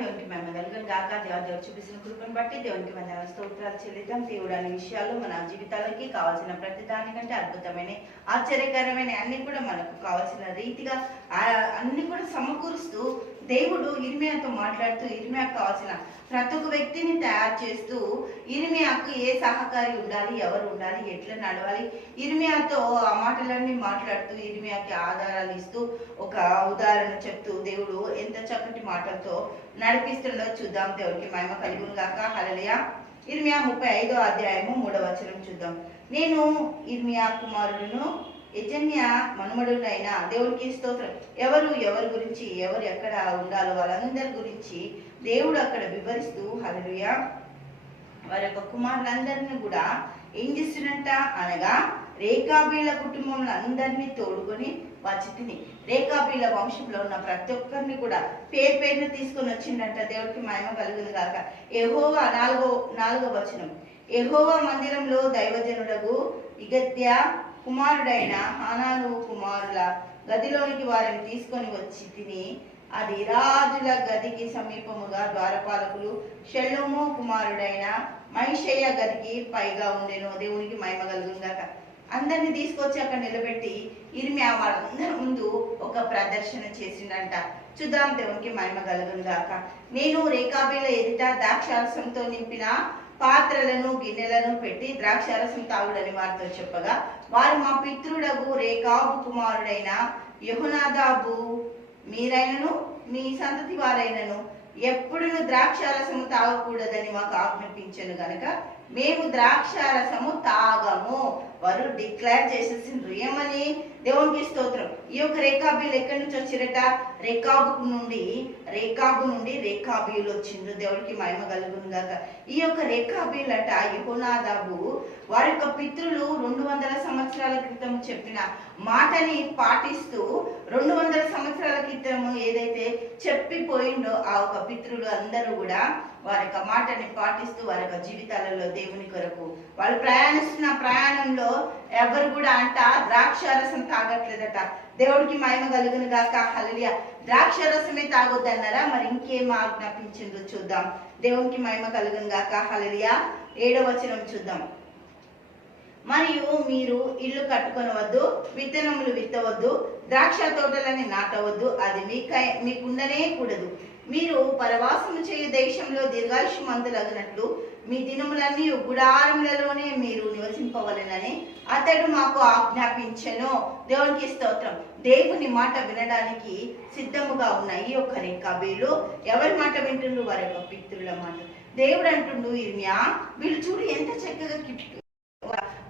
దేవునికి మేము కలుగును గాక. దేవుడు చూపించిన కృపను బట్టి దేవునికి మన స్తోత్రాలు చెల్లిద్దాం. దేవుడు అనే విషయాలు మన జీవితాలకి కావాల్సిన ప్రతి దానికంటే అద్భుతమైన ఆశ్చర్యకరమైన అన్ని కూడా మనకు కావాల్సిన రీతిగా అన్ని కూడా సమకూరుస్తూ దేవుడు ఇర్మియాతో మాట్లాడుతూ ఇరిమియాకు కావాల్సిన ప్రతి ఒక్క వ్యక్తిని తయారు చేస్తూ ఇరిమియాకు ఏ సహకారి ఉండాలి ఎవరు ఉండాలి ఎట్లా నడవాలి? ఇర్మియాతో ఆ మాటలన్నీ మాట్లాడుతూ ఇర్మియాకి ఆధారాలు ఇస్తూ ఒక ఉదాహరణ చెప్తూ దేవుడు ఎంత చక్కటి మాటలతో నడిపిస్తుండో చూద్దాం. దేవుడికి మహిమ కలుగును గాక. హలలియా ఇర్మియా ముప్పై ఐదో అధ్యాయము మూడవ వచనం చూద్దాం. నేను ఇర్మియా కుమారుడును యజన్య మనుమడులైన దేవుడికి స్తోత్రం. ఎవరు ఎవరి గురించి ఎవరు ఎక్కడ ఉండాలో వాళ్ళందరి గురించి దేవుడు అక్కడ వివరిస్తూ హలలుయ వారి యొక్క కుమారులందరినీ కూడా ఏం చేస్తున్నట్ట అనగా రేఖాబీల కుటుంబంలో అందరినీ తోడుకొని వచ్చితిని రేఖాబీల వంశంలో ఉన్న ప్రతి ఒక్కరిని కూడా పేరు పేరును తీసుకొని వచ్చిందంట దేవుడికి మహిమ కలుగును కాక ఎహోవా నాలుగో నాలుగో వచనం. ఎహోవా మందిరంలో దైవజనుడగు ఇగత్య కుమారుడైన హానాను కుమారుల గదిలోనికి వారిని తీసుకొని వచ్చి తిని అది రాజుల గదికి సమీపముగా ద్వారపాలకులు షెల్లుము కుమారుడైన మహిషయ్య గదికి పైగా ఉండేను. దేవునికి మహిమ కలుగుందాక అందరిని తీసుకొచ్చి అక్కడ నిలబెట్టి ఇరిమియా వాళ్ళందరి ముందు ఒక ప్రదర్శన చేసిండంట చూద్దాం దేవునికి మహిమ కలుగుందాక నేను రేఖాబీల ఎదుట ద్రాక్షారసంతో నింపిన పాత్రలను గిన్నెలను పెట్టి ద్రాక్షారసం తాగుడని వారితో చెప్పగా వారు మా పితృడగు రేఖాబు కుమారుడైన యహునాదాబు మీరైనను మీ సంతతి వారైనను ఎప్పుడును ద్రాక్షారసము తాగకూడదని మాకు ఆజ్ఞాపించను గనక మేము ద్రాక్షారసము తాగము. వారు డిక్లేర్ చేసేసిండ్రు ఏమని దేవునికి స్తోత్రం ఈ యొక్క రేఖాబీలు ఎక్కడి నుంచి వచ్చిరట రేఖాబు నుండి రేఖాబు నుండి రేఖాబీలు వచ్చిండ్రు దేవుడికి మహిమ కలుగును గాక ఈ యొక్క రేఖాబీలట యహోనాదాబు వారి యొక్క పితృలు రెండు వందల సంవత్సరాల క్రితం చెప్పిన మాటని పాటిస్తూ రెండు వందల సంవత్సరాల క్రితం ఏదైతే చెప్పిపోయిండో ఆ ఒక పితృలు అందరూ కూడా వారి యొక్క మాటని పాటిస్తూ వారి యొక్క జీవితాలలో దేవుని కొరకు. వాళ్ళు ప్రయాణిస్తున్న ప్రయాణంలో ఎవరు కూడా అంట ద్రాక్షారసం తాగట్లేదట. దేవుడికి మహిమ కలుగును గాక హల్లెలూయా. ద్రాక్షారసమే తాగొద్దన్నారా? మరి ఇంకేం ఆజ్ఞాపించిందో చూద్దాం. దేవునికి మహిమ కలుగును గాక హలలియ ఏడవ వచనం చూద్దాం. మరియు మీరు ఇల్లు కట్టుకొనవద్దు విత్తనములు విత్తవద్దు ద్రాక్ష తోటలని నాటవద్దు అది మీకై మీకుండనే కూడదు. మీరు పరవాసము చేయు దేశంలో దీర్ఘాయుషు మందులగినట్లు మీ దినములన్నీ గుడారములలోనే మీరు నివసింపవలనని అతడు మాకు ఆజ్ఞాపించను. దేవునికి స్తోత్రం. దేవుని మాట వినడానికి సిద్ధముగా ఉన్న ఈ యొక్క రేఖాబీలు ఎవరి మాట వింటుండ్రు? వారి యొక్క పితృల మాట. దేవుడు అంటుండు ఇర్మియా వీళ్ళు చూడు ఎంత చక్కగా కిట్టు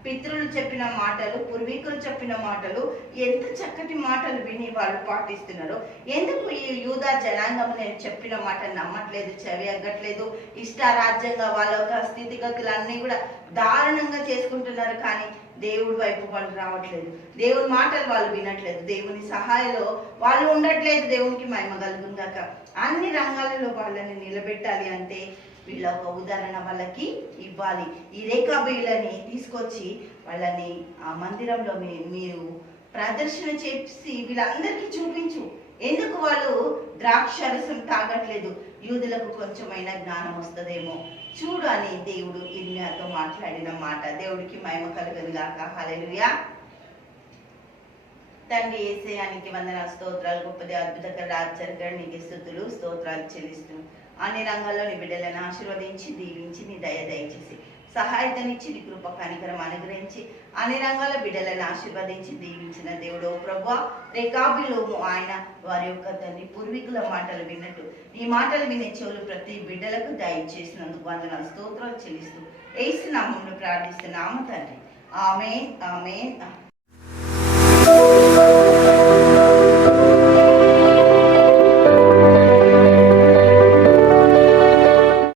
పితృలు చెప్పిన మాటలు పూర్వీకులు చెప్పిన మాటలు ఎంత చక్కటి మాటలు విని వాళ్ళు పాటిస్తున్నారు ఎందుకు ఈ యూదా జనాంగం నేను చెప్పిన మాట నమ్మట్లేదు చెవి అగ్గట్లేదు ఇష్టారాజ్యంగా వాళ్ళ యొక్క స్థితిగతులు అన్ని కూడా దారుణంగా చేసుకుంటున్నారు కానీ దేవుడి వైపు వాళ్ళు రావట్లేదు. దేవుని మాటలు వాళ్ళు వినట్లేదు. దేవుని సహాయంలో వాళ్ళు ఉండట్లేదు. దేవునికి మహిమ కలుగుందాక అన్ని రంగాలలో వాళ్ళని నిలబెట్టాలి అంటే వీళ్ళ ఒక ఉదాహరణ వాళ్ళకి ఇవ్వాలి. ఈ రేఖాబీళ్ళని తీసుకొచ్చి వాళ్ళని ఆ మందిరంలో మీ- మీరు ప్రదర్శన చేసి వీళ్ళందరికీ చూపించు. ఎందుకు వాళ్ళు ద్రాక్షరసం తాగట్లేదు? యూదులకు కొంచెమైనా జ్ఞానం వస్తుందేమో. చూడు అని దేవుడు ఇర్మియాతో మాట్లాడిన మాట. దేవుడికి మహిమ కలుగును గాక హలెలుయా తండ్రి ఏసేయానికి వందన స్తోత్రాలు. గొప్పది అద్భుతకర ఆచరికర నీకు స్థుతులు స్తోత్రాలు చెల్లిస్తూ అన్ని రంగాల్లో నీ బిడ్డలను ఆశీర్వదించి దీవించి నీ దయ దయచేసి. సహాయతనిచ్చి నీ కృప కనికరం అనుగ్రహించి అన్ని రంగాల బిడ్డలను ఆశీర్వదించి దీవించిన దేవుడు ప్రభు రేకాబిలోము ఆయన వారి యొక్క తండ్రి పూర్వీకుల మాటలు విన్నట్టు. నీ మాటలు వినే చెవులు ప్రతి బిడ్డలకు దయచేసినందుకు వందన స్తోత్రాలు చెల్లిస్తూ ఏసు ప్రార్థిస్తున్నాము తండ్రి. ఆమె ఆమె